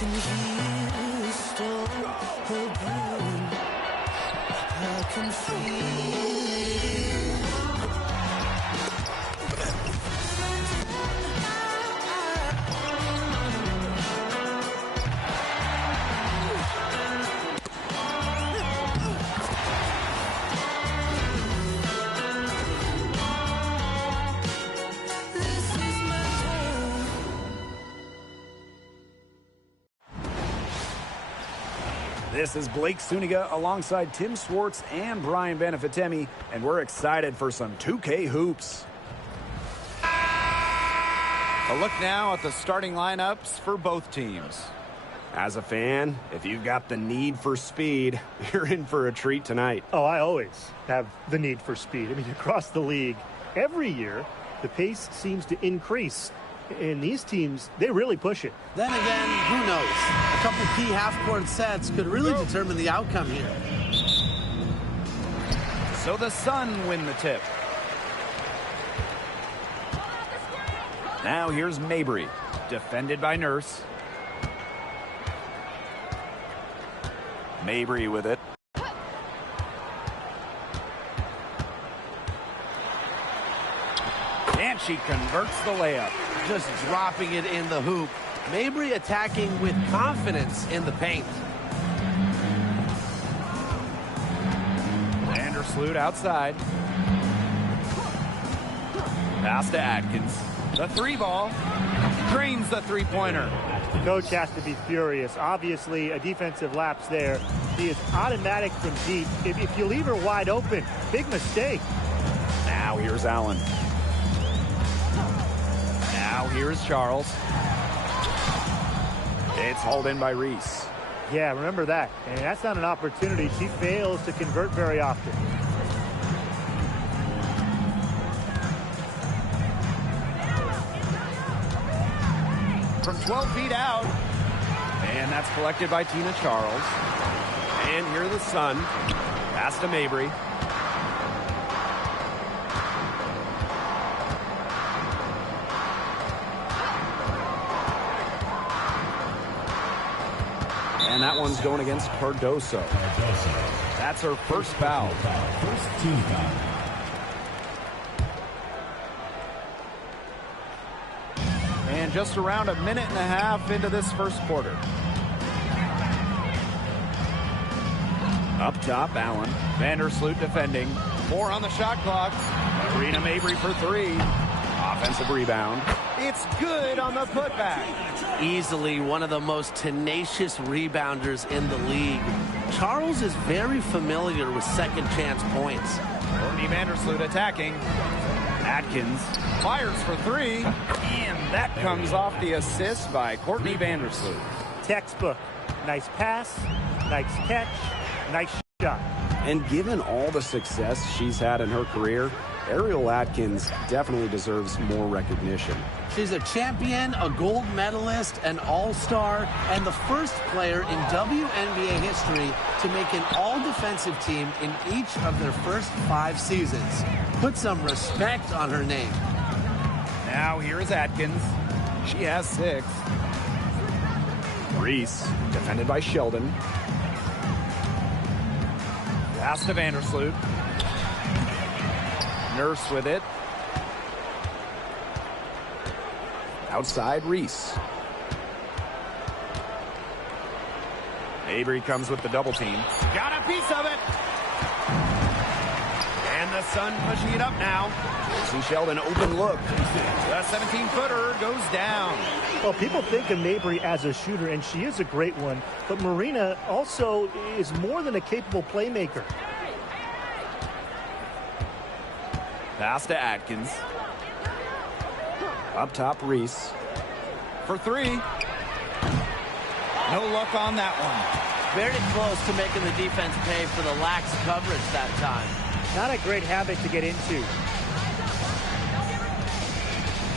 can hear the storm brewing. I can feel it. This is Blake Suniga alongside Tim Swartz and Brian Benefitemi, and we're excited for some 2K hoops. A look now at the starting lineups for both teams. As a fan, if you've got the need for speed, you're in for a treat tonight. Oh, I always have the need for speed. I mean, across the league, every year, the pace seems to increase. And these teams, they really push it. Then again, who knows? A couple key half-court sets could really determine the outcome here. So the Sun win the tip. Now here's Mabry, defended by Nurse. Mabry with it. And she converts the layup. Just dropping it in the hoop. Mabry attacking with confidence in the paint. Vandersloot outside. Pass to Atkins. The three ball. Drains the three-pointer. The coach has to be furious. Obviously, a defensive lapse there. He is automatic from deep. If you leave her wide open, big mistake. Now here's Allen. Now here's Charles. It's hauled in by Reese. Yeah, remember that. And that's not an opportunity. She fails to convert very often. From 12 feet out. And that's collected by Tina Charles. And here are the Sun. Pass to Mabry. And that one's going against Cardoso. That's her first foul. First team foul. And just around a minute and a half into this first quarter. Up top, Allen. Vandersloot defending. 4 on the shot clock. Marina Mabry for 3. Offensive rebound. It's good on the putback. Easily one of the most tenacious rebounders in the league. Charles is very familiar with second chance points. Courtney Vandersloot attacking. Atkins fires for 3. And that comes off the assist by Courtney Vandersloot. Textbook. Nice pass, nice catch, nice shot. And given all the success she's had in her career, Ariel Atkins definitely deserves more recognition. She's a champion, a gold medalist, an all-star, and the first player in WNBA history to make an all-defensive team in each of their first 5 seasons. Put some respect on her name. Now here is Atkins. She has 6. Reese, defended by Sheldon. Pass to Vandersloot. Nurse with it. Outside, Reese. Mabry comes with the double team. Got a piece of it. And the Sun pushing it up now. See Sheldon, open look. The 17-footer goes down. Well, people think of Mabry as a shooter, and she is a great one. But Marina also is more than a capable playmaker. Pass to Atkins. Up top, Reese. For 3. No luck on that one. Very close to making the defense pay for the lax coverage that time. Not a great habit to get into.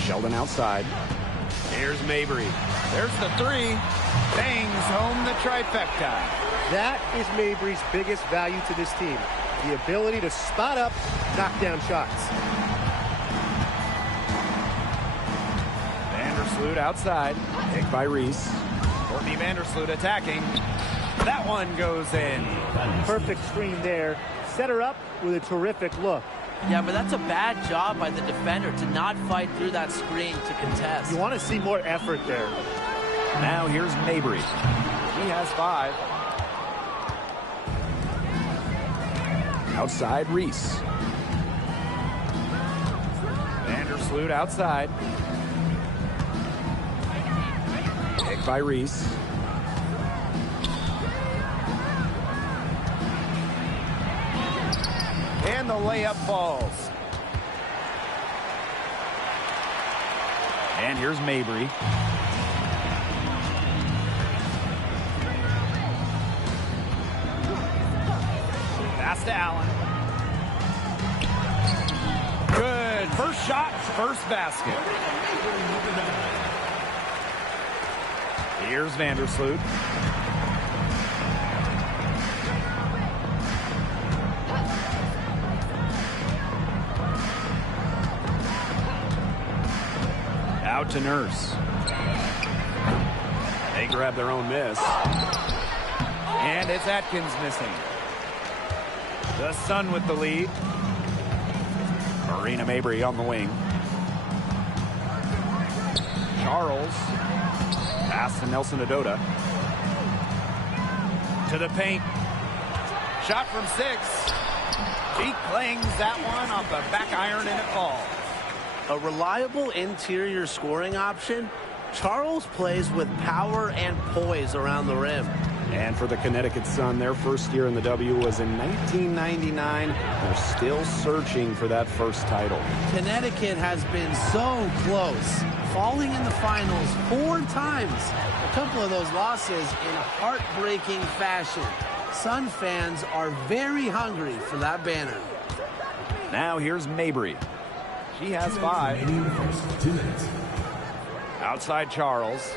Sheldon outside. Here's Mabry. There's the 3. Bangs home the trifecta. That is Mabry's biggest value to this team. The ability to spot up, knock down shots. Vandersloot outside. Picked by Reese. Courtney Vandersloot attacking. That one goes in. Perfect screen there. Set her up with a terrific look. Yeah, but that's a bad job by the defender to not fight through that screen to contest. You want to see more effort there. Now here's Mabry. He has 5. Outside Reese. Vandersloot outside. Pick by Reese. And the layup falls. And here's Mabry. Pass to Allen. Good. First shot, first basket. Here's Vandersloot. Out to Nurse. They grab their own miss. And it's Atkins missing. The Sun with the lead. Marina Mabry on the wing. Charles Pass to Nelson Adota. to the paint. Shot from 6. He clangs that one off the back iron and it falls. A reliable interior scoring option. Charles plays with power and poise around the rim. And for the Connecticut Sun, their first year in the W was in 1999. They're still searching for that first title. Connecticut has been so close, falling in the finals 4 times. A couple of those losses in heartbreaking fashion. Sun fans are very hungry for that banner. Now here's Mabry. She has 5. Remaining first 2 minutes. Outside Charles.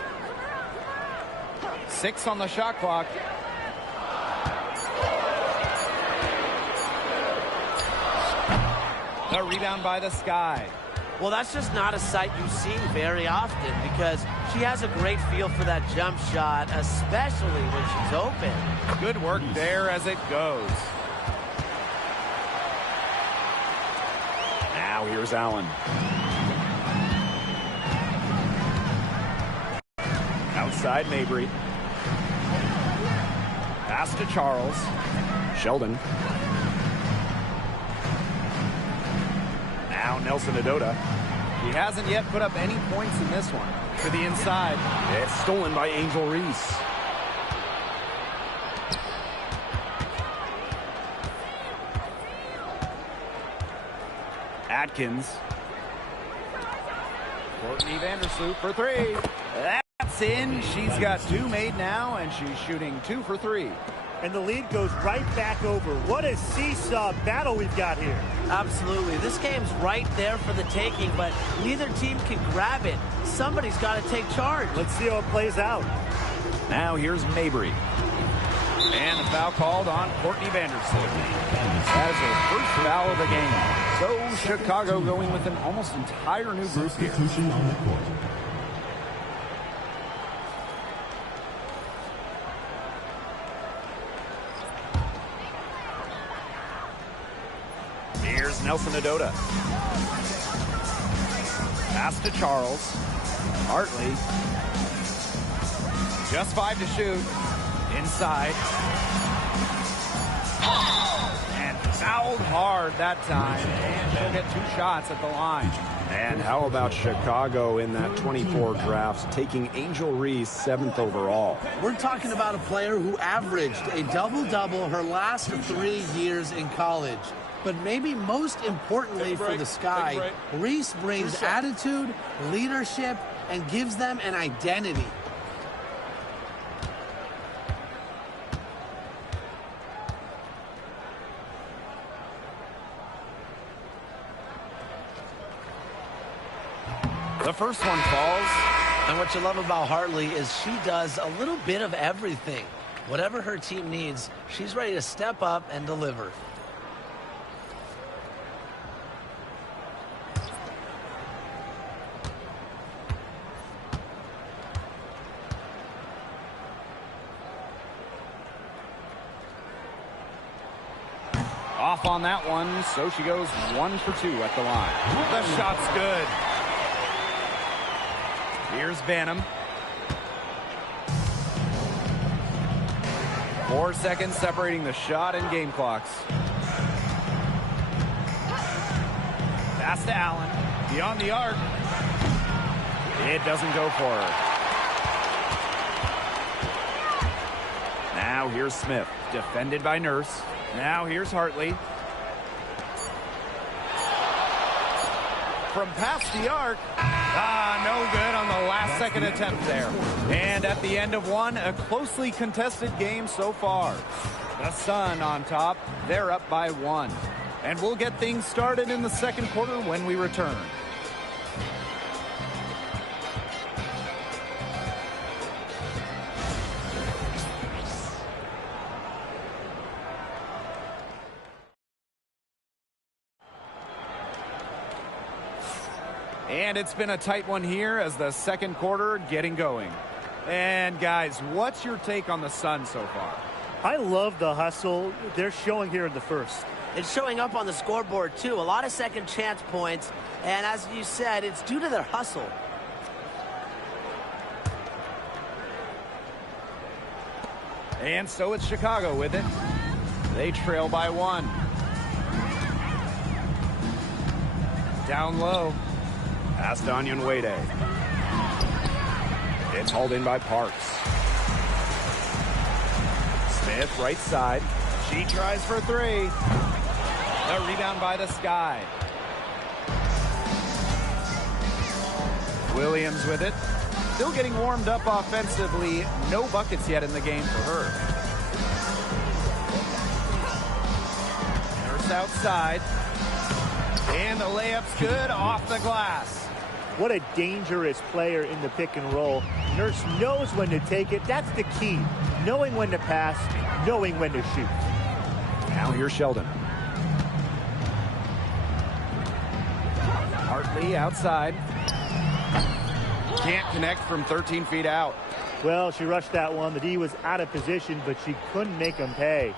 6 on the shot clock. The rebound by the Sky. Well, that's just not a sight you see very often because she has a great feel for that jump shot, especially when she's open. Good work there as it goes. Now here's Allen. Outside Mabry. Pass to Charles. Sheldon. Now Nelson Adota. He hasn't yet put up any points in this one. To the inside. It's stolen by Angel Reese. Atkins. Courtney Vandersloot for 3. That's in. She's got 2 made now, and she's shooting 2 for 3. And the lead goes right back over. What a seesaw battle we've got here. Absolutely. This game's right there for the taking, but neither team can grab it. Somebody's got to take charge. Let's see how it plays out. Now here's Mabry. And the foul called on Courtney Vandersloot. That is her first foul of the game. So Chicago going with an almost entire new group here. Substitution on the court. Here's Nelson Adota. Pass to Charles. Hartley. Just 5 to shoot. Inside. And fouled hard that time. And she'll get 2 shots at the line. And how about Chicago in that 24 draft, taking Angel Reese 7th overall? We're talking about a player who averaged a double-double her last 3 years in college. But maybe most importantly for the Sky, Reese brings attitude, leadership, and gives them an identity. The first one falls. And what you love about Hartley is she does a little bit of everything. Whatever her team needs, she's ready to step up and deliver. Off on that one, so she goes 1 for 2 at the line. The shot's good. Here's Banham. 4 seconds separating the shot and game clocks. Pass to Allen. Beyond the arc. It doesn't go for her. Now here's Smith. Defended by Nurse. Now here's Hartley. From past the arc. No good on the last second attempt there. And at the end of one, a closely contested game so far. The Sun on top. They're up by 1. And we'll get things started in the second quarter when we return. And it's been a tight one here as the second quarter getting going. And guys, what's your take on the Sun so far? I love the hustle they're showing here in the first. It's showing up on the scoreboard, too. A lot of second chance points. And as you said, it's due to their hustle. And so it's Chicago with it. They trail by 1. Down low. Pass to Onyenwere. It's hauled in by Parks. Smith, right side. She tries for 3. The rebound by the Sky. Williams with it. Still getting warmed up offensively. No buckets yet in the game for her. Nurse outside. And the layup's good off the glass. What a dangerous player in the pick and roll. Nurse knows when to take it. That's the key. Knowing when to pass, knowing when to shoot. Now here's Sheldon. Hartley outside. Can't connect from 13 feet out. Well, she rushed that one. The D was out of position, but she couldn't make them pay.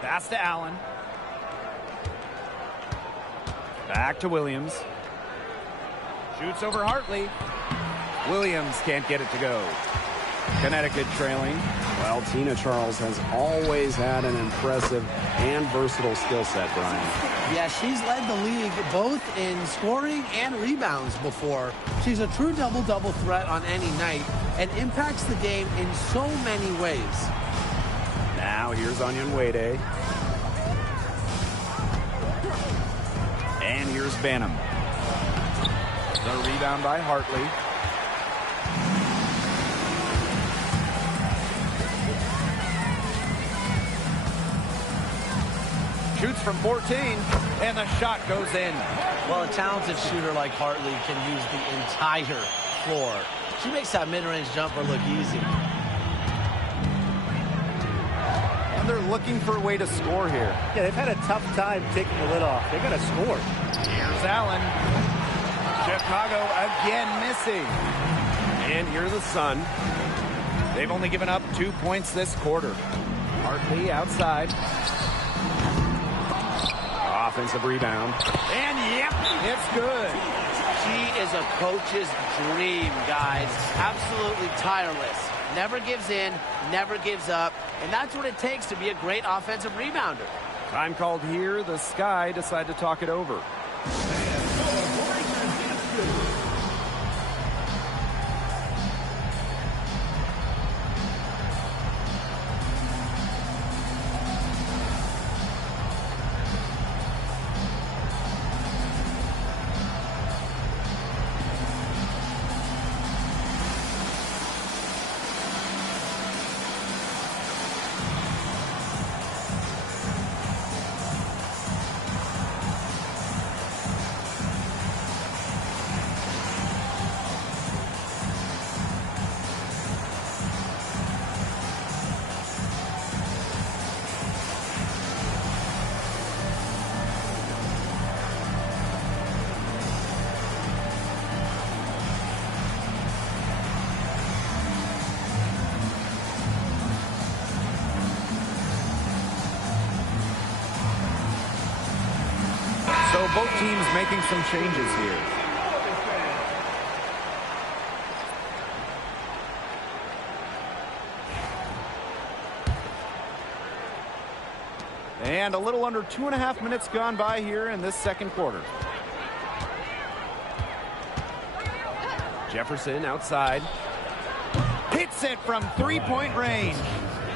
Pass to Allen. Back to Williams. Shoots over Hartley. Williams can't get it to go. Connecticut trailing. Well, Tina Charles has always had an impressive and versatile skill set, Brian. Yeah, she's led the league both in scoring and rebounds before. She's a true double-double threat on any night and impacts the game in so many ways. Now here's Onyenwere. And here's Banham. The rebound by Hartley. Shoots from 14, and the shot goes in. Well, a talented shooter like Hartley can use the entire floor. She makes that mid-range jumper look easy. And they're looking for a way to score here. Yeah, they've had a tough time taking the lid off. They got to score. Here's Allen. Chicago again missing. And here's the Sun. They've only given up 2 points this quarter. Hartley outside. Offensive rebound. And yep, it's good. She is a coach's dream, guys. Absolutely tireless. Never gives in, never gives up. And that's what it takes to be a great offensive rebounder. Time called here. The Sky decide to talk it over. So both teams making some changes here. And a little under 2.5 minutes gone by here in this second quarter. Jefferson outside. Hits it from three-point range.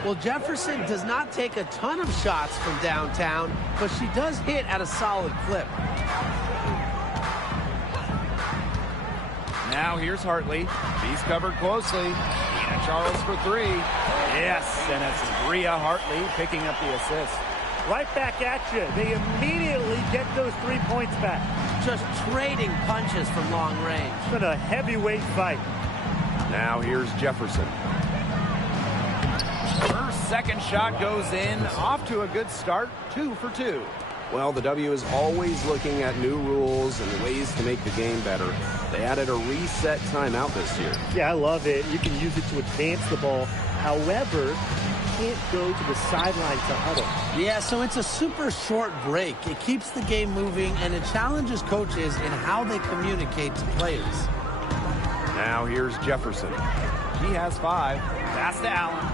Well, Jefferson does not take a ton of shots from downtown, but she does hit at a solid clip. Now here's Hartley. She's covered closely. Tina Charles for three. Yes, and it's Bria Hartley picking up the assist. Right back at you. They immediately get those 3 points back. Just trading punches from long range. It's been a heavyweight fight. Now here's Jefferson. Her second shot goes in. Off to a good start. 2 for 2. Well, the W is always looking at new rules and ways to make the game better. They added a reset timeout this year. Yeah, I love it. You can use it to advance the ball. However, you can't go to the sideline to huddle. Yeah, so it's a super short break. It keeps the game moving, and it challenges coaches in how they communicate to players. Now here's Jefferson. He has 5. Pass to Allen.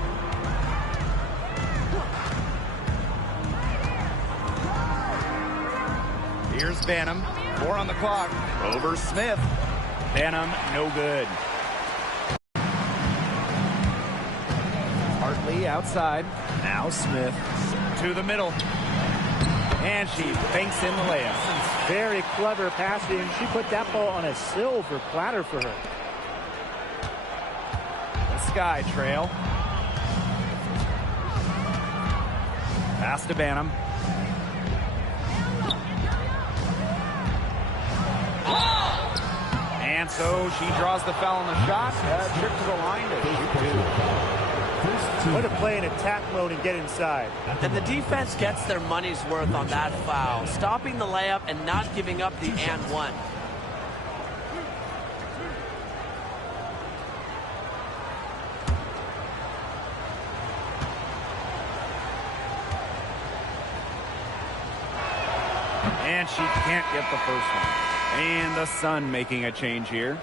Here's Banham. 4 on the clock. Over Smith. Banham, no good. Hartley outside. Now Smith to the middle. And she banks in the layup. Very clever passing. She put that ball on a silver platter for her. The Sky Trail. Pass to Banham. And so she draws the foul on the shot. Trip to the line to shoot 2. Way to play in attack mode and get inside. And the defense gets their money's worth on that foul, stopping the layup and not giving up the and one. And she can't get the first one. And the Sun making a change here.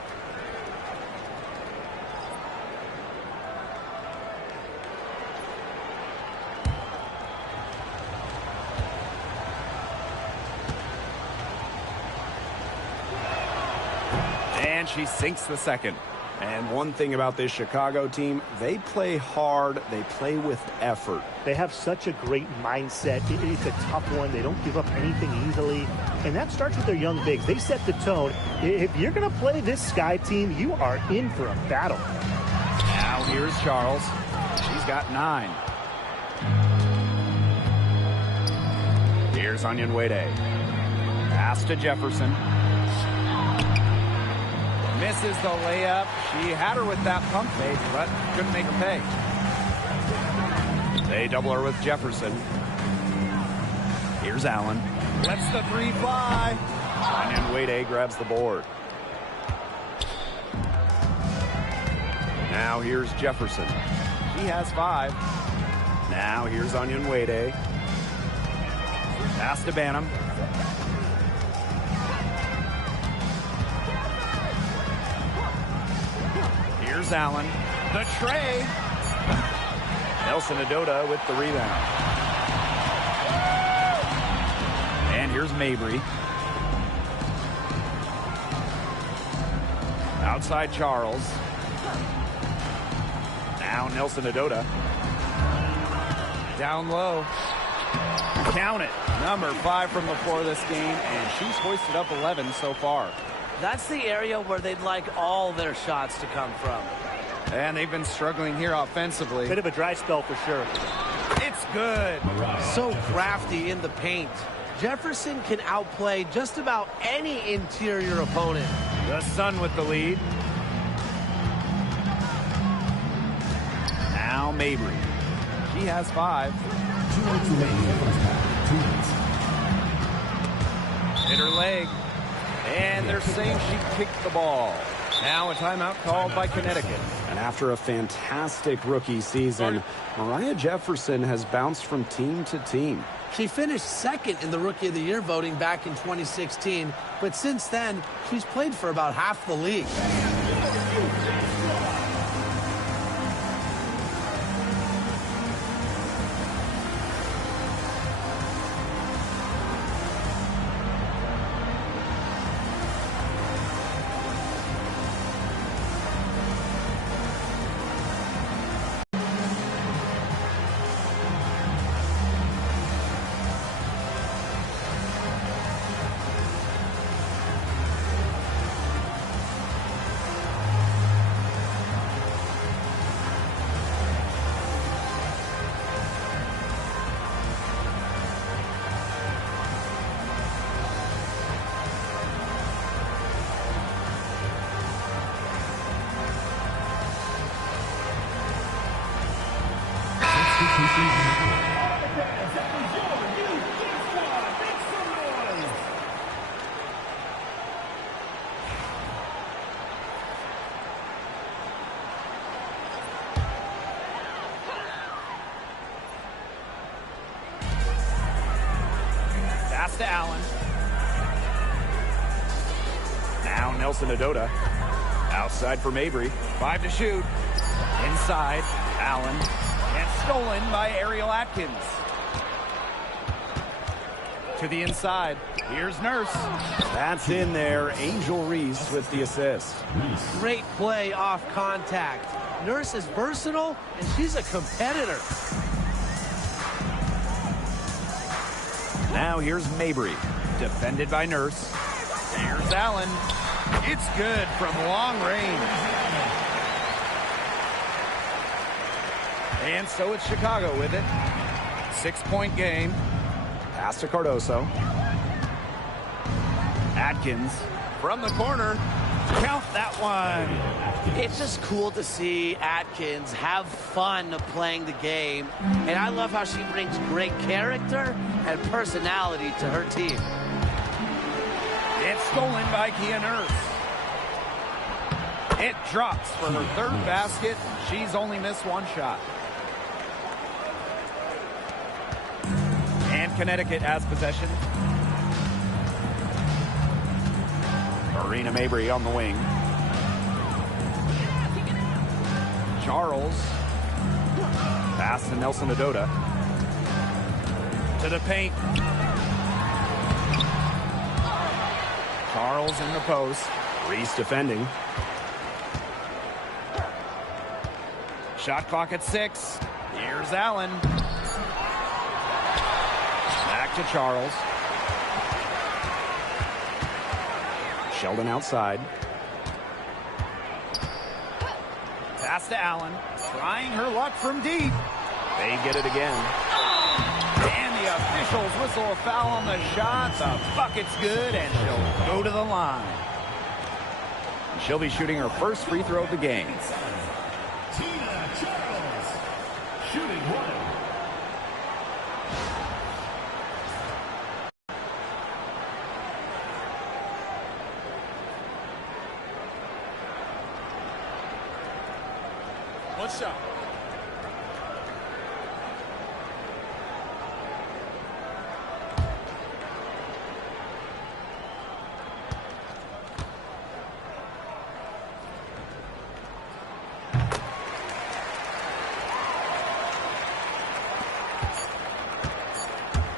And she sinks the second. And one thing about this Chicago team, they play hard, they play with effort. They have such a great mindset. It's a tough one. They don't give up anything easily. And that starts with their young bigs. They set the tone. If you're going to play this Sky team, you are in for a battle. Now here's Charles. She's got 9. Here's Onyenwere. Pass to Jefferson. Misses the layup. She had her with that pump fake, but couldn't make her pay. They double her with Jefferson. Here's Allen. Lets the 3 fly. Onyenwere grabs the board. Now here's Jefferson. He has 5. Now here's Onyenwere. Pass to Banham. Here's Allen. The tray. Nelson Adota with the rebound. And here's Mabry. Outside Charles. Now Nelson Adota. Down low. Count it. Number 5 from the floor this game, and she's hoisted up 11 so far. That's the area where they'd like all their shots to come from. And they've been struggling here offensively. Bit of a dry spell for sure. It's good. So crafty in the paint. Jefferson can outplay just about any interior opponent. The Sun with the lead. Now Mabry. She has 5. 2 minutes remaining in the first half. 2 minutes. Hit her leg. And they're saying she kicked the ball. Now a timeout called by Connecticut. And after a fantastic rookie season, Mariah Jefferson has bounced from team to team. She finished second in the Rookie of the Year voting back in 2016, but since then, she's played for about half the league. Pass to Allen. Now Nelson Adota. Outside for Mabry. 5 to shoot. Inside, Allen. And stolen by Ariel Atkins. To the inside. Here's Nurse. That's in there. Angel Reese with the assist. Great play off contact. Nurse is versatile, and she's a competitor. Now here's Mabry. Defended by Nurse. Here's Allen. It's good from long range. And so it's Chicago with it. 6-point game. Pass to Cardoso. Atkins from the corner. Count that one. It's just cool to see Atkins have fun playing the game. And I love how she brings great character and personality to her team. It's stolen by Kia Nurse. It drops for her third basket. She's only missed one shot. And Connecticut has possession. Marina Mabry on the wing. Charles. Pass to Nelson Adota. To the paint. Charles in the post. Reese defending. Shot clock at 6. Here's Allen. Back to Charles. Sheldon outside. Pass to Allen. Trying her luck from deep. They get it again. And the officials whistle a foul on the shot. The bucket's good, and she'll go to the line. She'll be shooting her first free throw of the game. Tina Charles, shooting one. One shot.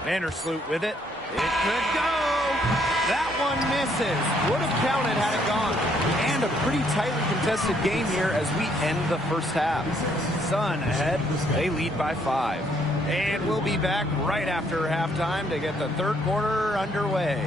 Vandersloot with it. It could go. That one misses. Would have counted had it gone. And a pretty tightly contested game here as we end the first half. Sun ahead. They lead by 5. And we'll be back right after halftime to get the third quarter underway.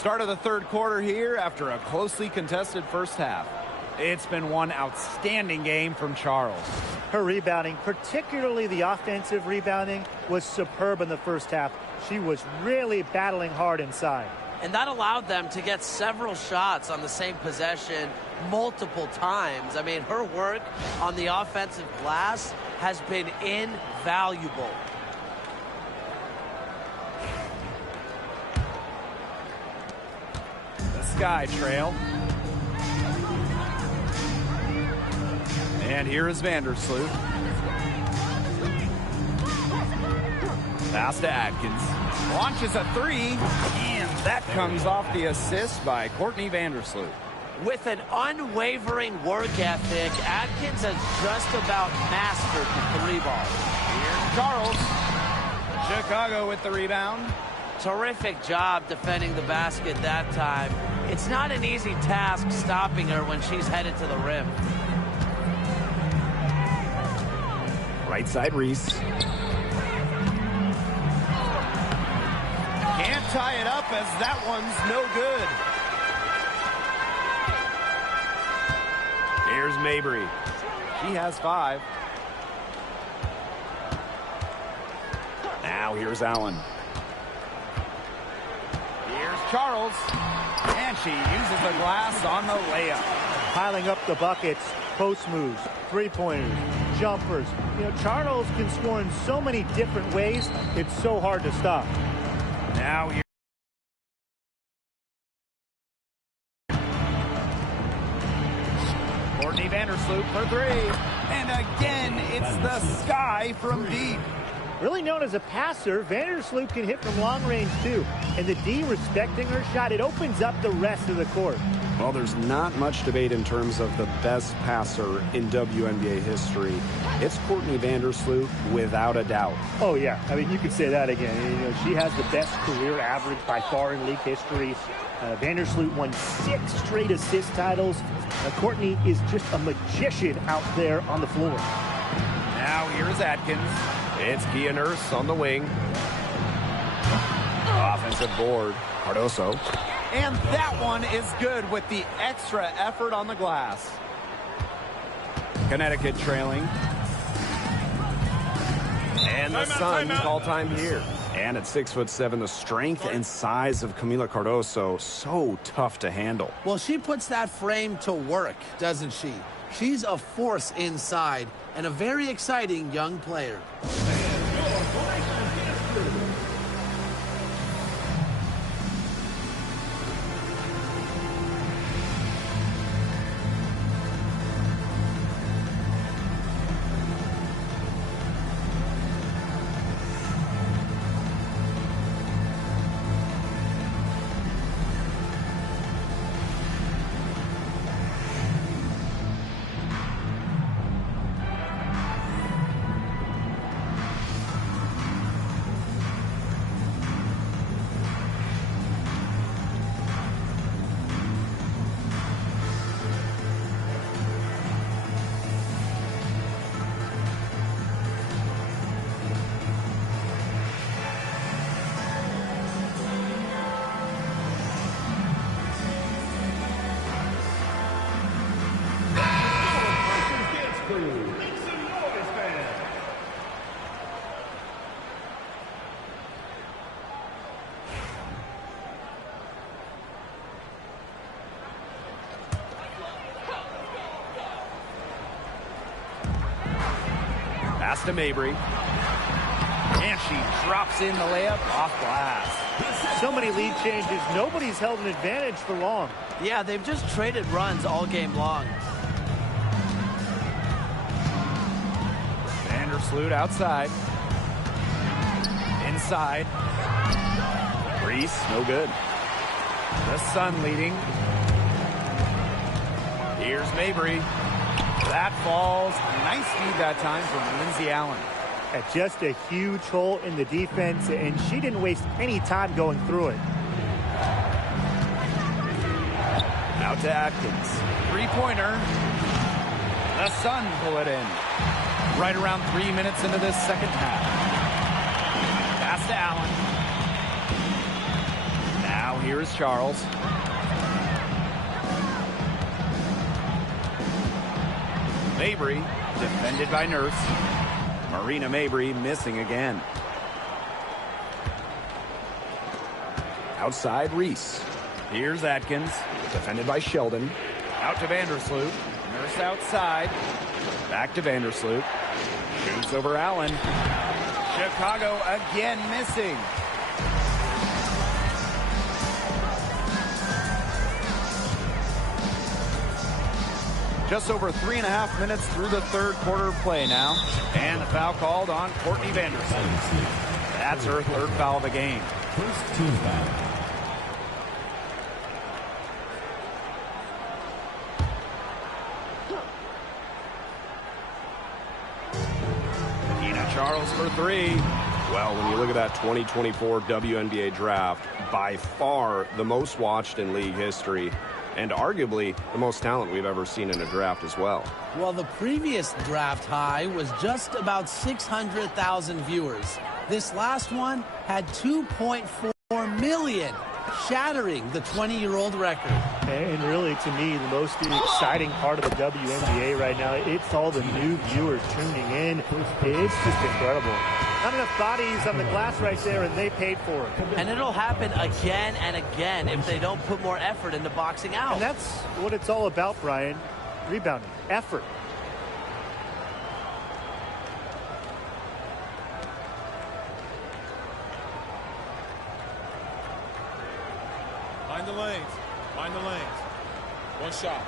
Start of the third quarter here after a closely contested first half. It's been one outstanding game from Charles. Her rebounding, particularly the offensive rebounding, was superb in the first half. She was really battling hard inside. And that allowed them to get several shots on the same possession multiple times. I mean, her work on the offensive glass has been invaluable. The Sky Trail. And here is Vandersloot. Pass to Atkins. Launches a three, and that comes off the assist by Courtney Vandersloot. With an unwavering work ethic, Atkins has just about mastered the three ball. Here's Charles. Chicago with the rebound. Terrific job defending the basket that time. It's not an easy task stopping her when she's headed to the rim. Right side, Reese. Can't tie it up as that one's no good. Here's Mabry. She has 5. Now here's Allen. Here's Charles. And she uses the glass on the layup. Piling up the buckets, post moves, three-pointers, jumpers. You know, Charles can score in so many different ways, it's so hard to stop. Now here. Courtney Vandersloot for 3. And again, it's the Sky from deep. Really known as a passer, Vandersloot can hit from long range too. And the D respecting her shot, it opens up the rest of the court. Well, there's not much debate in terms of the best passer in WNBA history. It's Courtney Vandersloot without a doubt. Oh yeah, I mean, you could say that again. You know, she has the best career average by far in league history. Vandersloot won 6 straight assist titles. Courtney is just a magician out there on the floor. Now here's Atkins. It's Gia Nurse on the wing. Offensive board. Cardoso. And that one is good with the extra effort on the glass. Connecticut trailing. And the Suns call time here. And at 6'7", the strength and size of Camila Cardoso, so tough to handle. Well, she puts that frame to work, doesn't she? She's a force inside and a very exciting young player. Pass to Mabry. And she drops in the layup off glass. So many lead changes. Nobody's held an advantage for long. Yeah, they've just traded runs all game long. Vandersloot outside. Inside. Reese, no good. The Sun leading. Here's Mabry. That falls. Nice feed that time from Lindsey Allen. Just a huge hole in the defense, and she didn't waste any time going through it. Out to Atkins. Three-pointer. The Sun pull it in. Right around 3 minutes into this second half. Pass to Allen. Now here's Charles. Mabry, defended by Nurse. Marina Mabry missing again. Outside Reese. Here's Atkins, defended by Sheldon. Out to Vandersloot. Nurse outside. Back to Vandersloot. Shoots over Allen. Chicago again missing. Just over 3.5 minutes through the third quarter of play now. And the foul called on Courtney Vandersloot. That's her third foul of the game. First team foul. Charles for three. Well, when you look at that 2024 WNBA draft, by far the most watched in league history, and arguably the most talent we've ever seen in a draft as well. Well, the previous draft high was just about 600,000 viewers. This last one had 2.4 million, shattering the 20-year-old record. And really, to me, the most exciting part of the WNBA right now, it's all the new viewers tuning in. It's just incredible. Not enough bodies on the glass right there, and they paid for it. And it'll happen again and again if they don't put more effort into boxing out. And that's what it's all about, Brian. Rebounding, effort. Find the lanes. Find the lanes. One shot.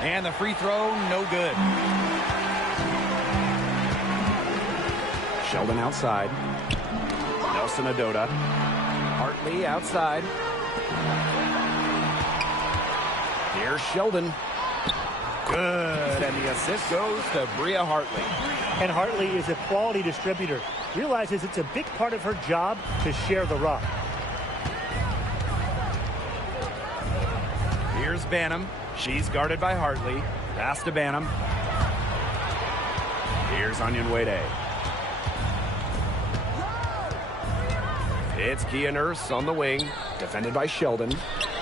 And the free throw, no good. Sheldon outside. Nelson Adota. Hartley outside. Here's Sheldon. Good, and the assist goes to Bria Hartley. And Hartley is a quality distributor. Realizes it's a big part of her job to share the rock. Here's Banham. She's guarded by Hartley. Pass to Banham. Here's Onyenwere. It's Kia Nurse on the wing, defended by Sheldon.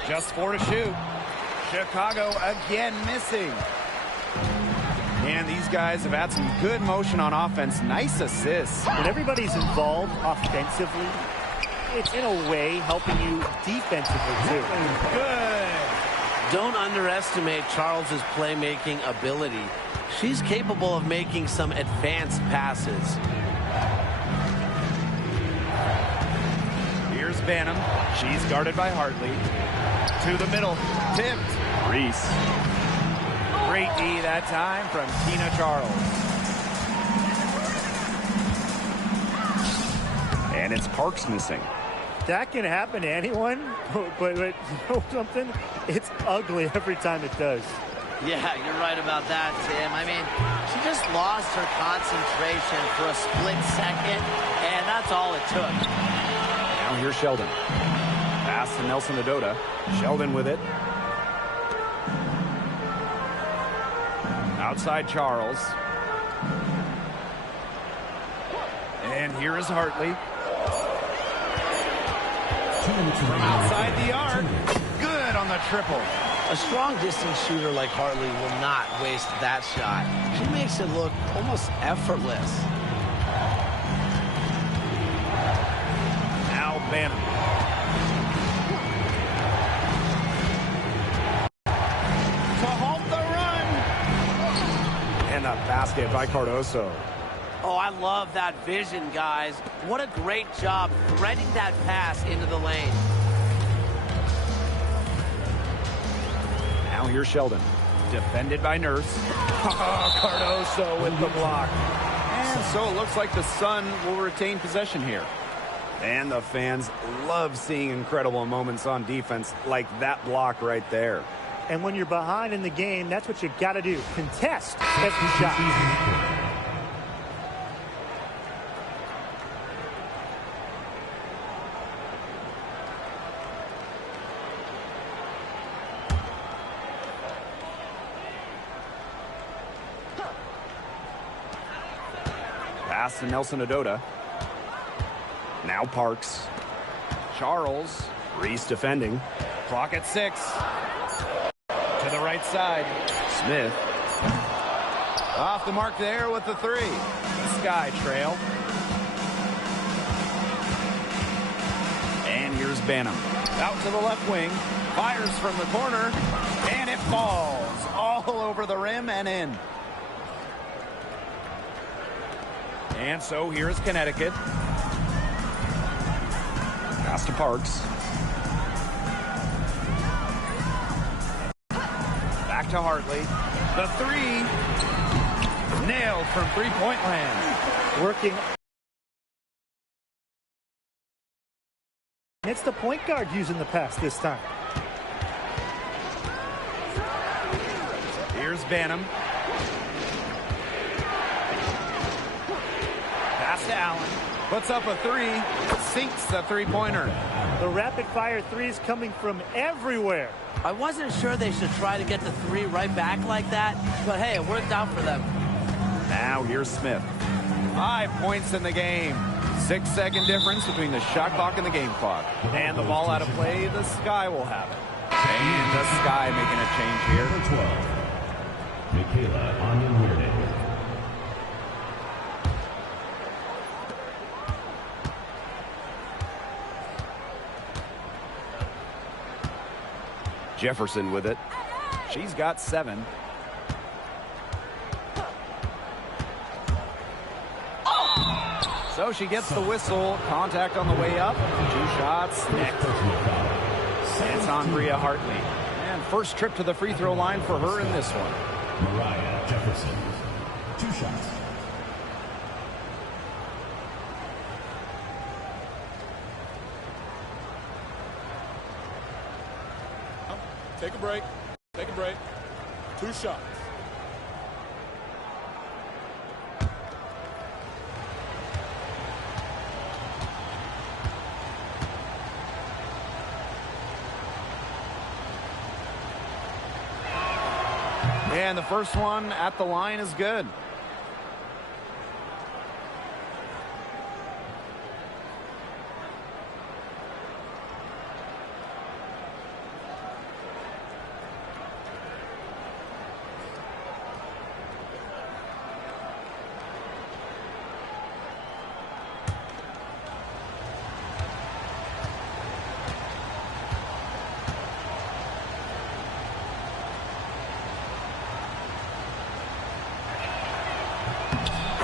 Just 4 to shoot. Chicago again missing. And these guys have had some good motion on offense. Nice assists. When everybody's involved offensively, it's in a way helping you defensively too. Good. Don't underestimate Charles's playmaking ability. She's capable of making some advanced passes. Here's Banham. She's guarded by Hartley. To the middle. Tipped. Reese. Great D that time from Tina Charles. And it's Parks missing. That can happen to anyone, but you know something? It's ugly every time it does. Yeah, you're right about that, Tim. I mean, she just lost her concentration for a split second, and that's all it took. Now here's Sheldon. Pass to Nelson Adota. Sheldon with it. Outside Charles. And here is Hartley. From outside the arc. Good on the triple. A strong distance shooter like Hartley will not waste that shot. She makes it look almost effortless. Now Banham. To halt the run. And a basket by Cardoso. Oh, I love that vision, guys. What a great job threading that pass into the lane. Now here's Sheldon. Defended by Nurse. Cardoso with the block. And so it looks like the Sun will retain possession here. And the fans love seeing incredible moments on defense like that block right there. And when you're behind in the game, that's what you got to do. Contest every shot. Pass to Nelson Adota. Now Parks. Charles. Reese defending. Clock at 6. To the right side. Smith. Off the mark there with the 3. Sky trail. And here's Banham. Out to the left wing. Fires from the corner. And it falls all over the rim and in. And so here's Connecticut. Pass to Parks. Back to Hartley. The 3. Nailed from three-point land. Working. It's the point guard using the pass this time. Here's Banham. Pass to Allen. Puts up a 3. Sinks the three-pointer. The rapid-fire threes coming from everywhere. I wasn't sure they should try to get the 3 right back like that, but hey, it worked out for them. Now here's Smith. 5 points in the game. 6-second difference between the shot clock and the game clock. And the ball out of play, the Sky will have it. And the Sky making a change here. Number 12, Michaela Onyenwerde. Jefferson with it. She's got 7. So she gets the whistle. Contact on the way up. 2 shots next. It's on Bria Hartley. And first trip to the free throw line for her in this one. Mariah Jefferson. 2 shots. Take a break. Take a break. 2 shots. And the first one at the line is good.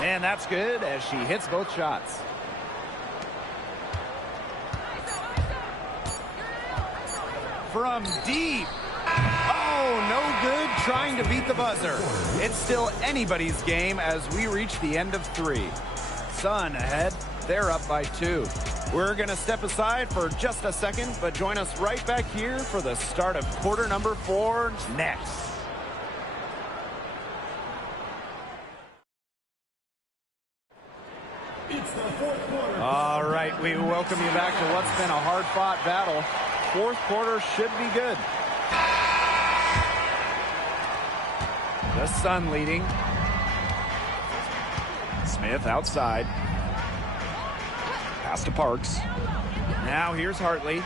And that's good as she hits both shots. From deep. Oh, no good trying to beat the buzzer. It's still anybody's game as we reach the end of 3. Sun ahead. They're up by 2. We're going to step aside for just a second, but join us right back here for the start of quarter number 4 next. All right, we welcome you back to what's been a hard-fought battle. 4th quarter should be good. The Sun leading. Smith outside. Pass to Parks. Now here's Hartley.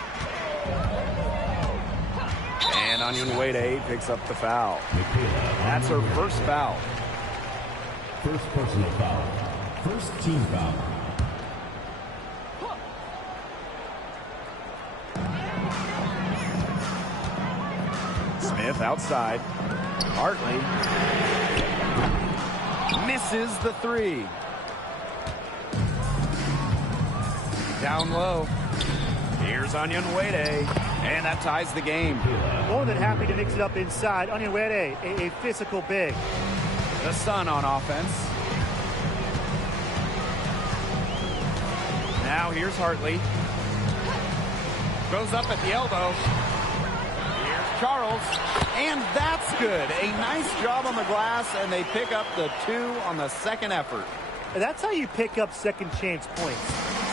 And Onyenwerde picks up the foul. That's her first foul. First personal foul. First team foul. Smith outside. Hartley misses the 3. Down low. Here's Onyenwerde. And that ties the game. More than happy to mix it up inside. Onyenwerde, a physical big. The Sun on offense. Now here's Hartley. Goes up at the elbow. Here's Charles. And that's good. A nice job on the glass, and they pick up the 2 on the second effort. And that's how you pick up second chance points.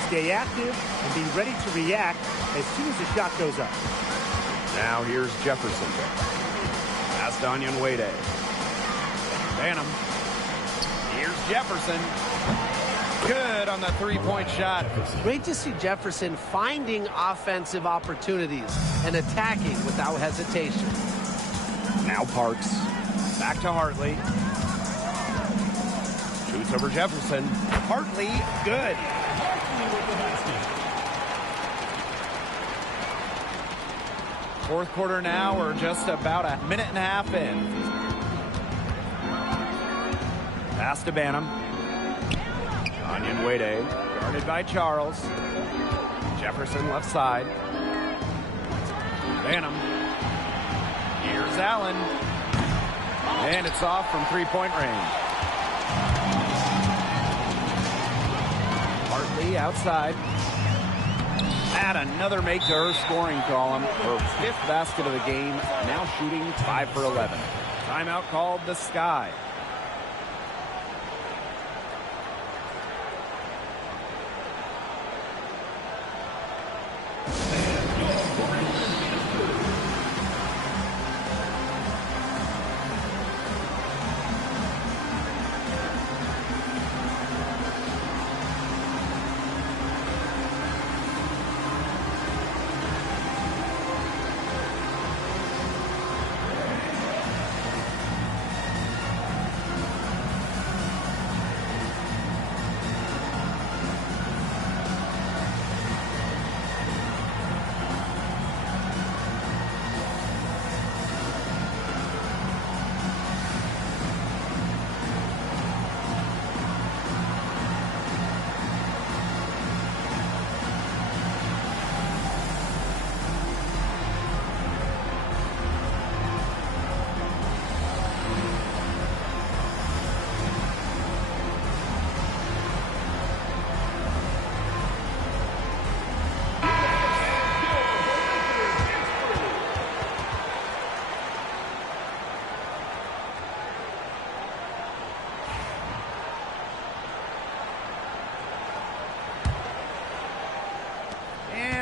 Stay active and be ready to react as soon as the shot goes up. Now here's Jefferson. Pass to Onyenwerde. Banham. Here's Jefferson. Good on the three-point shot. Great to see Jefferson finding offensive opportunities and attacking without hesitation. Now Parks. Back to Hartley. Shoots over Jefferson. Hartley, good. Fourth quarter now. We're just about a minute and a half in. Pass to Banham. Onion Wade, guarded by Charles. Jefferson left side. Banham. Here's Allen. And it's off from three-point range. Hartley outside. Add another make to her scoring column. Her fifth basket of the game. Now shooting 5 for 11. Timeout called the Sky.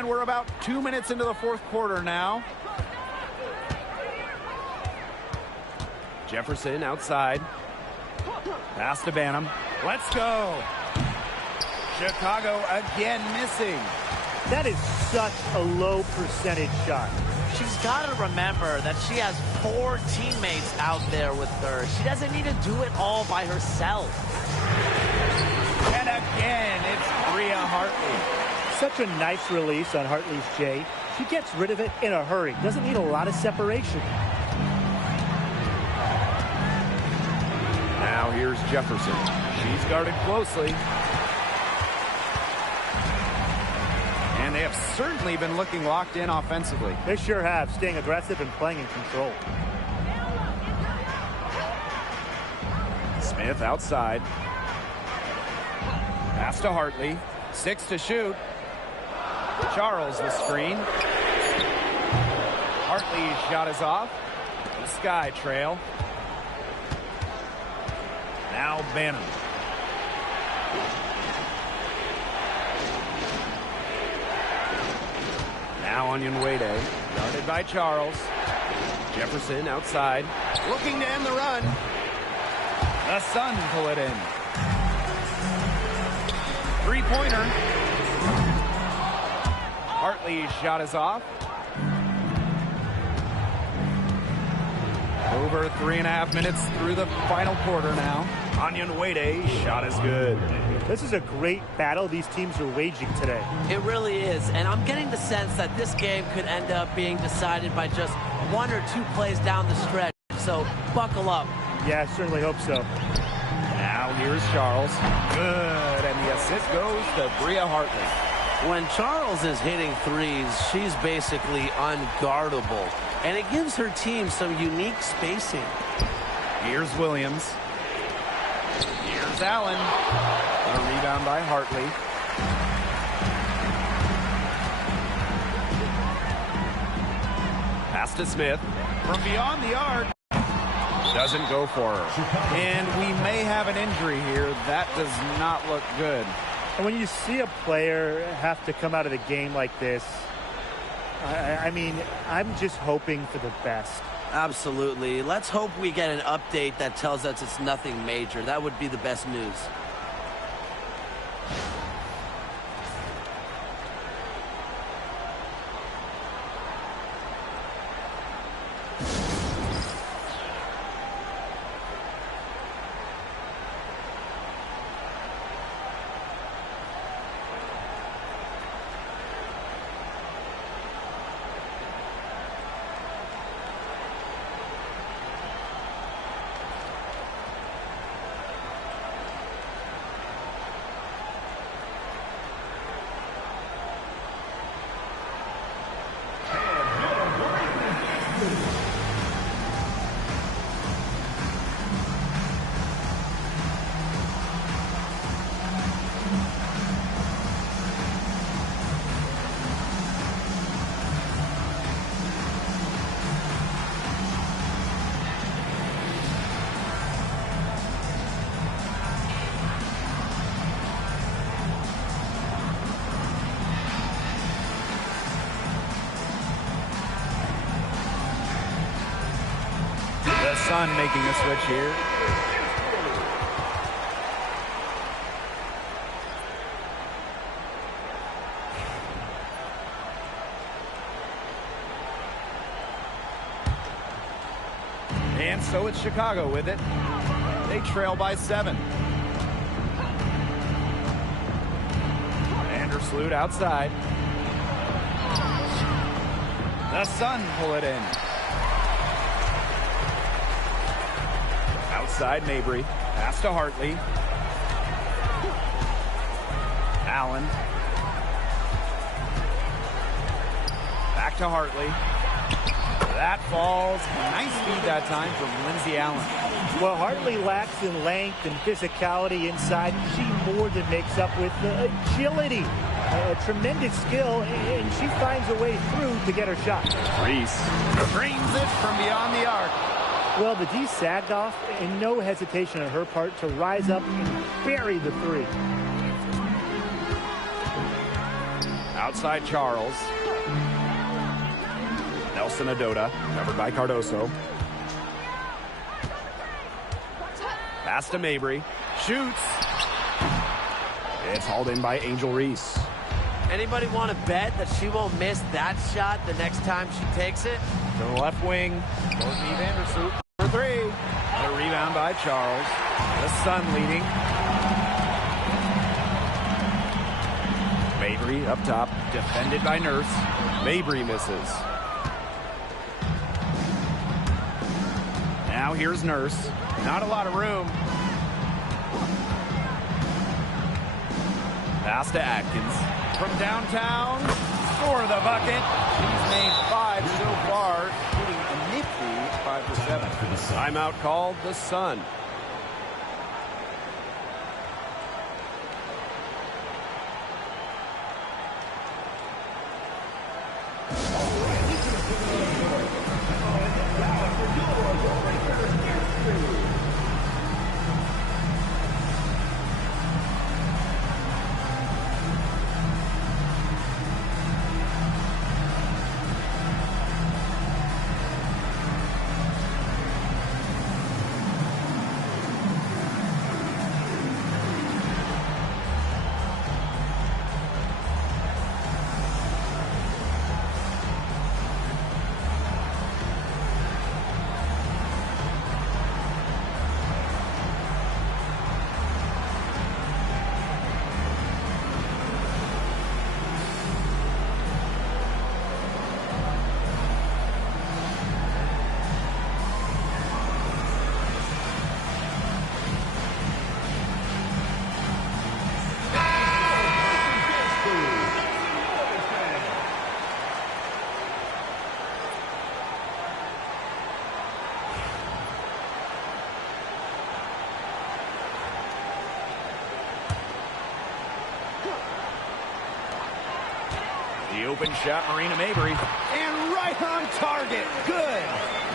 We're about 2 minutes into the fourth quarter now. Jefferson outside. Pass to Banham. Let's go. Chicago again missing. That is such a low percentage shot. She's got to remember that she has 4 teammates out there with her. She doesn't need to do it all by herself. And again, it's Bria Hartley. Such a nice release on Hartley's J. She gets rid of it in a hurry. Doesn't need a lot of separation. Now here's Jefferson. She's guarded closely. And they have certainly been looking locked in offensively. They sure have, staying aggressive and playing in control. Smith outside. Pass to Hartley. 6 to shoot. Charles the screen. Hartley's shot is off. The Sky trail. Now Banham. Now Onion Wade, guarded by Charles. Jefferson outside. Looking to end the run. The Sun pull it in. Three-pointer. Hartley's shot is off. Over 3.5 minutes through the final quarter now. Onion Wade, shot is good. This is a great battle these teams are waging today. It really is, and I'm getting the sense that this game could end up being decided by just 1 or 2 plays down the stretch, so buckle up. Yeah, I certainly hope so. Now here's Charles. Good, and the assist goes to Bria Hartley. When Charles is hitting threes, she's basically unguardable, and it gives her team some unique spacing. Here's Williams. Here's Allen. A rebound by Hartley. Pass to Smith. From beyond the arc. Doesn't go for her. And we may have an injury here. That does not look good. And when you see a player have to come out of the game like this, I mean, I'm just hoping for the best. Absolutely. Let's hope we get an update that tells us it's nothing major. That would be the best news. The Sun making a switch here. And so it's Chicago with it. They trail by 7. Vandersloot outside. The Sun pull it in. Outside Mabry. Pass to Hartley. Allen. Back to Hartley. That falls. Nice feed that time from Lindsey Allen. Well, Hartley lacks in length and physicality inside. She more than makes up with the agility. A tremendous skill, and she finds a way through to get her shot. Reese drains it from beyond the arc. Well, the D sagged off, and no hesitation on her part to rise up and bury the 3. Outside Charles. Nelson Adota, covered by Cardoso. Pass to Mabry. Shoots. It's hauled in by Angel Reese. Anybody want to bet that she won't miss that shot the next time she takes it? To the left wing. Courtney Vandersloot for 3. A rebound by Charles. The Sun leading. Mabry up top. Defended by Nurse. Mabry misses. Now here's Nurse. Not a lot of room. Pass to Atkins. From downtown, score the bucket. He's made 5 so far, shooting a nifty 5 for 7. Timeout called, the Sun. The open shot, Marina Mabry. And right on target. Good.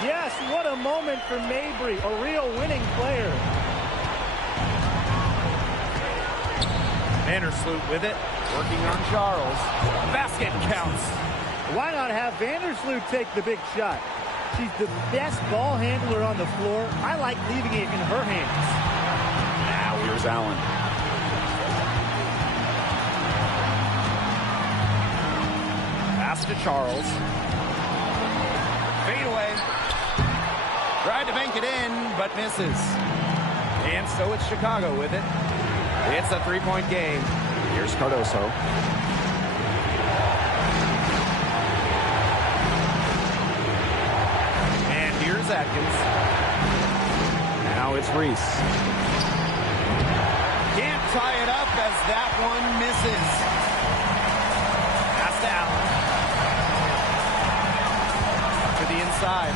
Yes, what a moment for Mabry, a real winning player. Vandersloot with it. Working on Charles. Basket counts. Why not have Vandersloot take the big shot? She's the best ball handler on the floor. I like leaving it in her hands. Now here's Allen. Pass to Charles. Fade away. Tried to bank it in, but misses. And so it's Chicago with it. It's a three-point game. Here's Cardoso. And here's Atkins. Now it's Reese. Can't tie it up as that one misses. Pass to Allen. To the inside.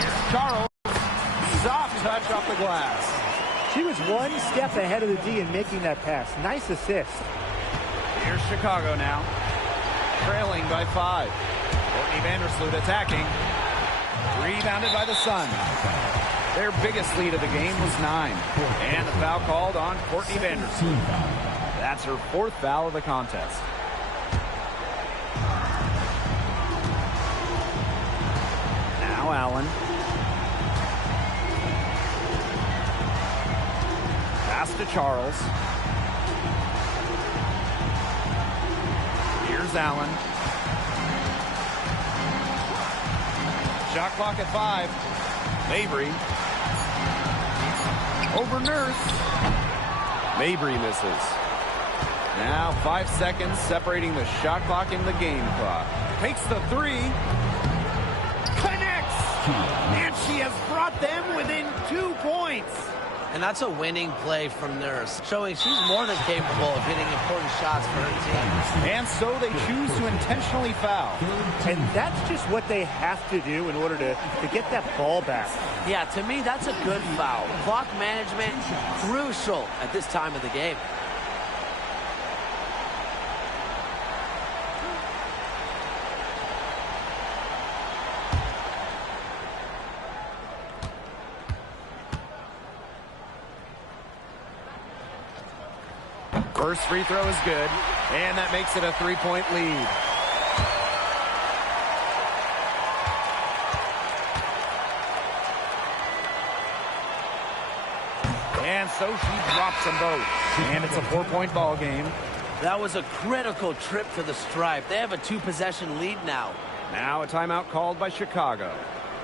Here's Charles. Soft touch off the glass. She was one step ahead of the D in making that pass. Nice assist. Here's Chicago now. Trailing by 5. Courtney Vandersloot attacking. Rebounded by the Sun. Their biggest lead of the game was 9. And the foul called on Courtney Vandersloot. That's her 4th foul of the contest. Now Allen. Pass to Charles. Here's Allen. Shot clock at 5. Mabry. Over Nurse. Mabry misses. Now 5 seconds separating the shot clock and the game clock. Takes the 3. Connects! And she has brought them within 2 points. And that's a winning play from Nurse, showing she's more than capable of hitting important shots for her team. And so they choose to intentionally foul. And that's just what they have to do in order to get that ball back. Yeah, to me, that's a good foul. Clock management, crucial at this time of the game. First free throw is good, and that makes it a 3-point lead. And so she drops them both, and it's a 4-point ball game. That was a critical trip to the stripe. They have a 2-possession lead now. Now a timeout called by Chicago.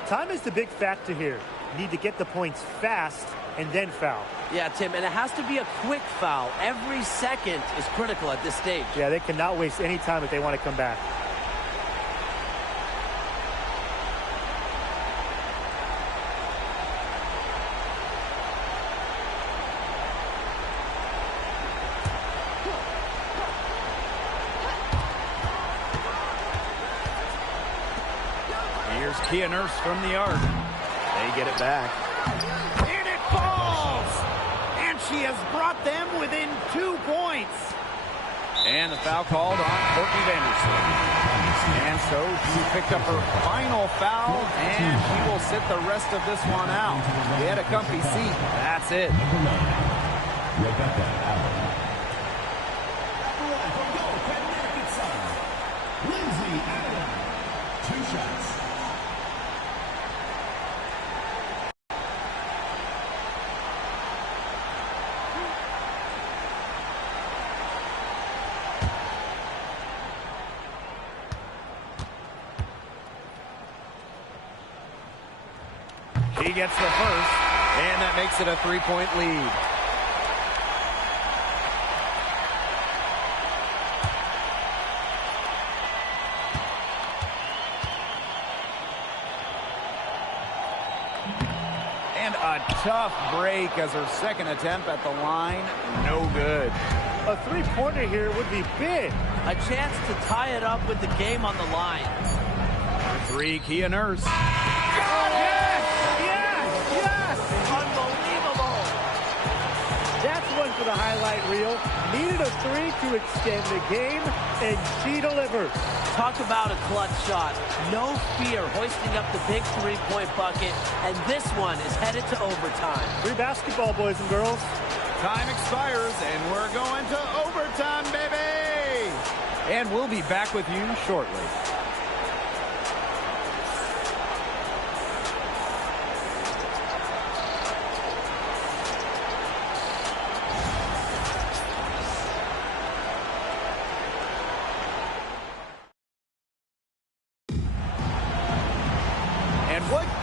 Time is the big factor here. You need to get the points fast and then foul. Yeah, Tim, and it has to be a quick foul. Every second is critical at this stage. Yeah, they cannot waste any time if they want to come back. Here's Kia Nurse from the arc. They get it back. And it falls! And she has brought them within 2 points. And the foul called on Courtney Vandersloot. And so she picked up her final foul, and she will sit the rest of this one out. Get a comfy seat. That's it. Rebecca Allen. Lindsay Allen. 2 shots. He gets the first, and that makes it a 3-point lead. And a tough break as her second attempt at the line, no good. A 3-pointer here would be big. A chance to tie it up with the game on the line. 3, Kia Nurse. One for the highlight reel. Needed a 3 to extend the game, and she delivers. Talk about a clutch shot. No fear hoisting up the big 3-point bucket, and this one is headed to overtime. Free basketball, boys and girls. Time expires, and we're going to overtime, baby! And we'll be back with you shortly.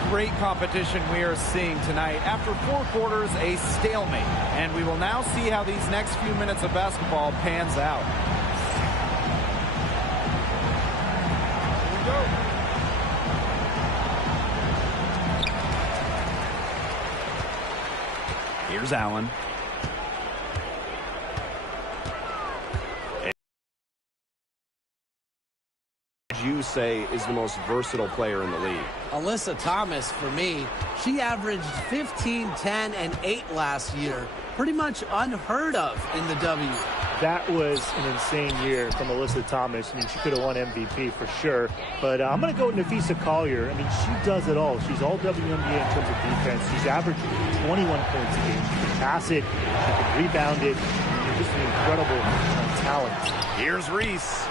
Great competition we are seeing tonight. After 4 quarters, a stalemate. And we will now see how these next few minutes of basketball pans out. Here we go. Here's Allen. You say is the most versatile player in the league? Alyssa Thomas, for me, she averaged 15, 10, and 8 last year. Pretty much unheard of in the W. That was an insane year from Alyssa Thomas. I mean, she could have won MVP for sure. But I'm going to go with Nafisa Collier. I mean, she does it all. She's all WNBA in terms of defense. She's averaging 21 points a game. She can pass it. She can rebound it. She's just an incredible talent. Here's Reese.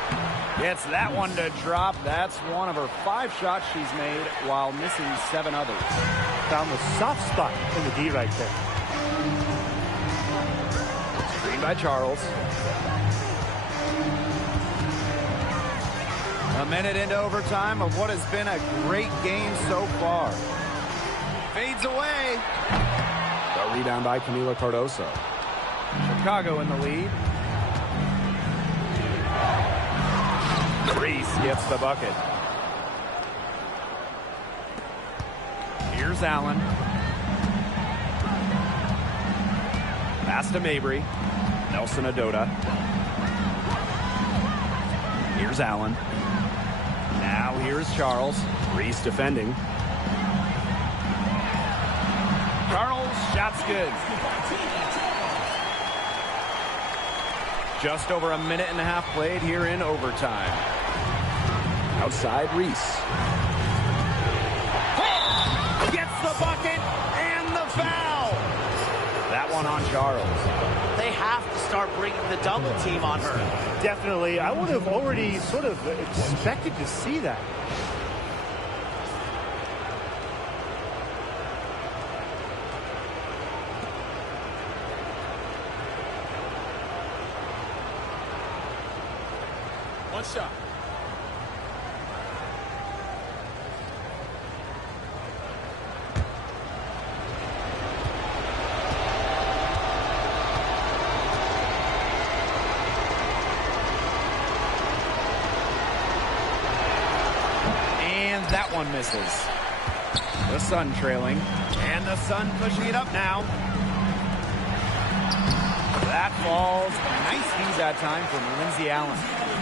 Gets that one to drop. That's one of her 5 shots she's made while missing 7 others. Found the soft spot in the D right there. Gained by Charles. A minute into overtime of what has been a great game so far. Fades away. The rebound by Camila Cardoso. Chicago in the lead. Reese gets the bucket. Here's Allen. Pass to Mabry. Nelson Adota. Here's Allen. Now here's Charles. Reese defending. Charles, shot's good. Just over a minute and a half played here in overtime. Outside Reese. Gets the bucket and the foul. That one on Charles. They have to start bringing the double team on her. Definitely. I would have already sort of expected to see that. One shot. And that one misses. The Sun trailing. And the Sun pushing it up now. That falls. Nice D that time from Lindsey Allen.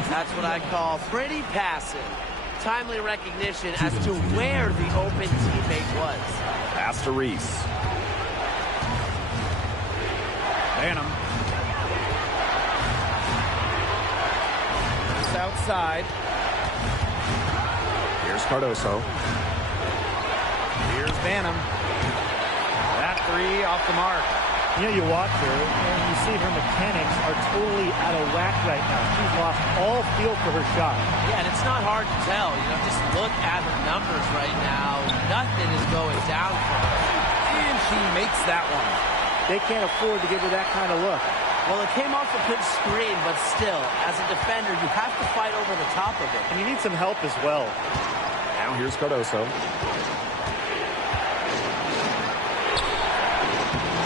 That's what I call pretty passive. Timely recognition as to where the open teammate was. Pass to Reese. Banham. Just outside. Here's Cardoso. Here's Banham. That three off the mark. You know, you watch her and you see her mechanics are totally out of whack right now. She's lost all feel for her shot. Yeah, and it's not hard to tell. You know, just look at her numbers right now. Nothing is going down for her. And she makes that one. They can't afford to give her that kind of look. Well, it came off a good screen, but still, as a defender, you have to fight over the top of it. And you need some help as well. Now here's Cardoso.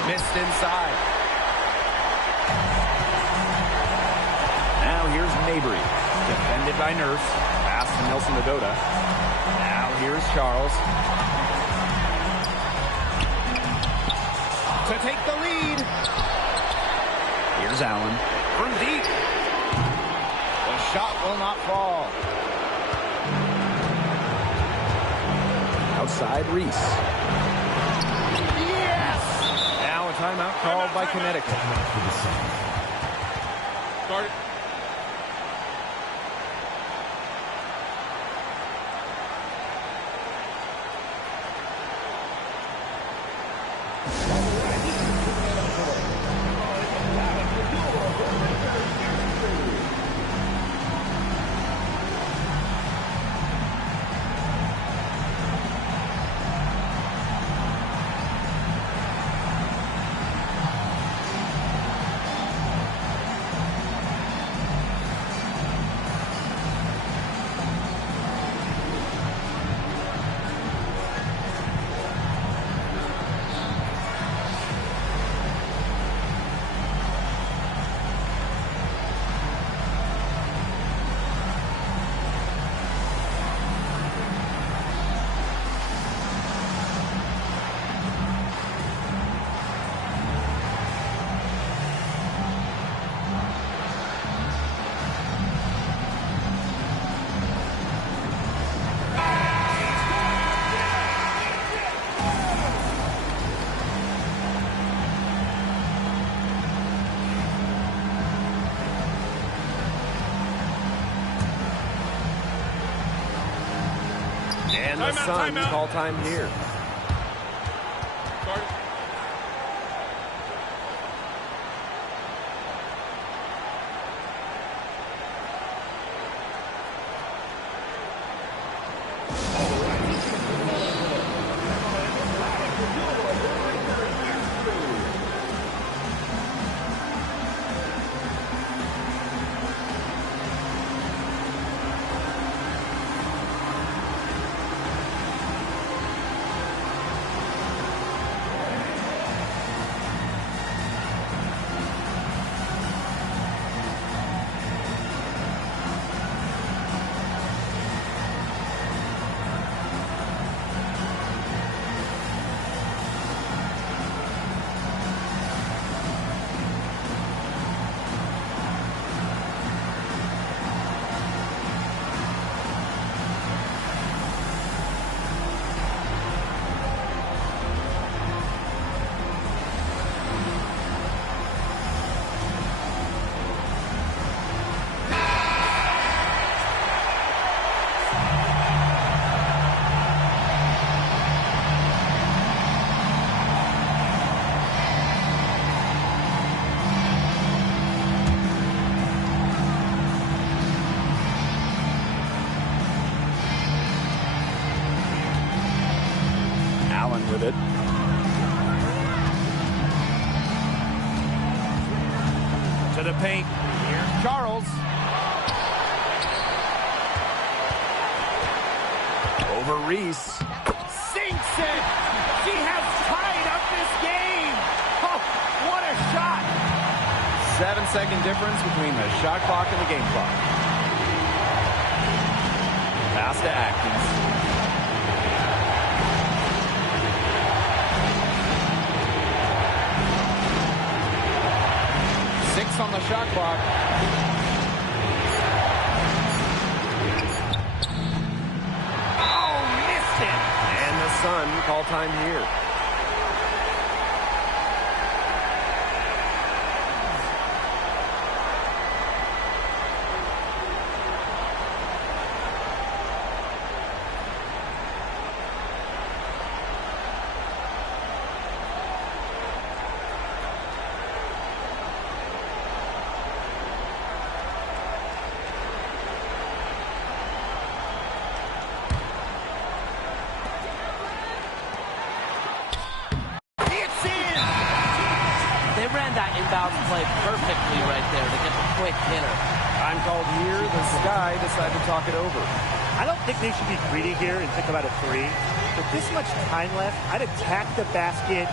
Missed inside. Now here's Mabry. Defended by Nurse. Pass to Nelson Adota. Now here's Charles. To take the lead. Here's Allen. From deep. The shot will not fall. Outside Reese. Now a timeout called by Connecticut. Start it. And the Sun call time here. Start it. with it. To the paint. Here's Charles. Over Reese. Sinks it. She has tied up this game. Oh, what a shot. 7-second difference between the shot clock and the game clock. Pass to Atkins. Six on the shot clock. Oh, missed it. And the Sun call time here. Inbounds play perfectly right there to get the quick hitter. Time called here. The Sky decide to talk it over. I don't think they should be greedy here and think about a three. With this much time left, I'd attack the basket,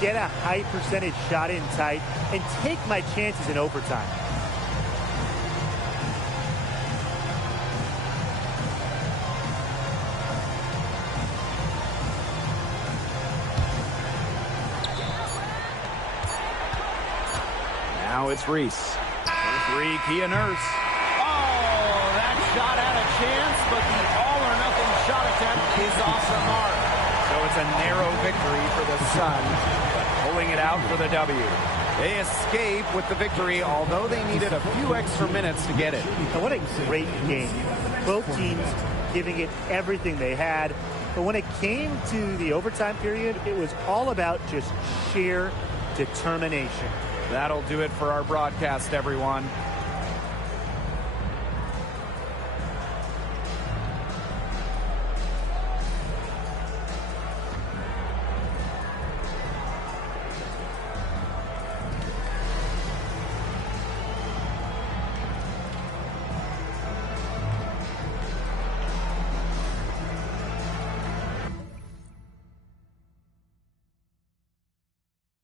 get a high percentage shot in tight, and take my chances in overtime. Now it's Reese. For three, Kia Nurse. Oh, that shot had a chance, but the all-or-nothing shot attempt is off the mark. So it's a narrow victory for the Sun, but pulling it out for the W. They escape with the victory, although they needed a few extra minutes to get it. And what a great game. Both teams giving it everything they had. But when it came to the overtime period, it was all about just sheer determination. That'll do it for our broadcast, everyone.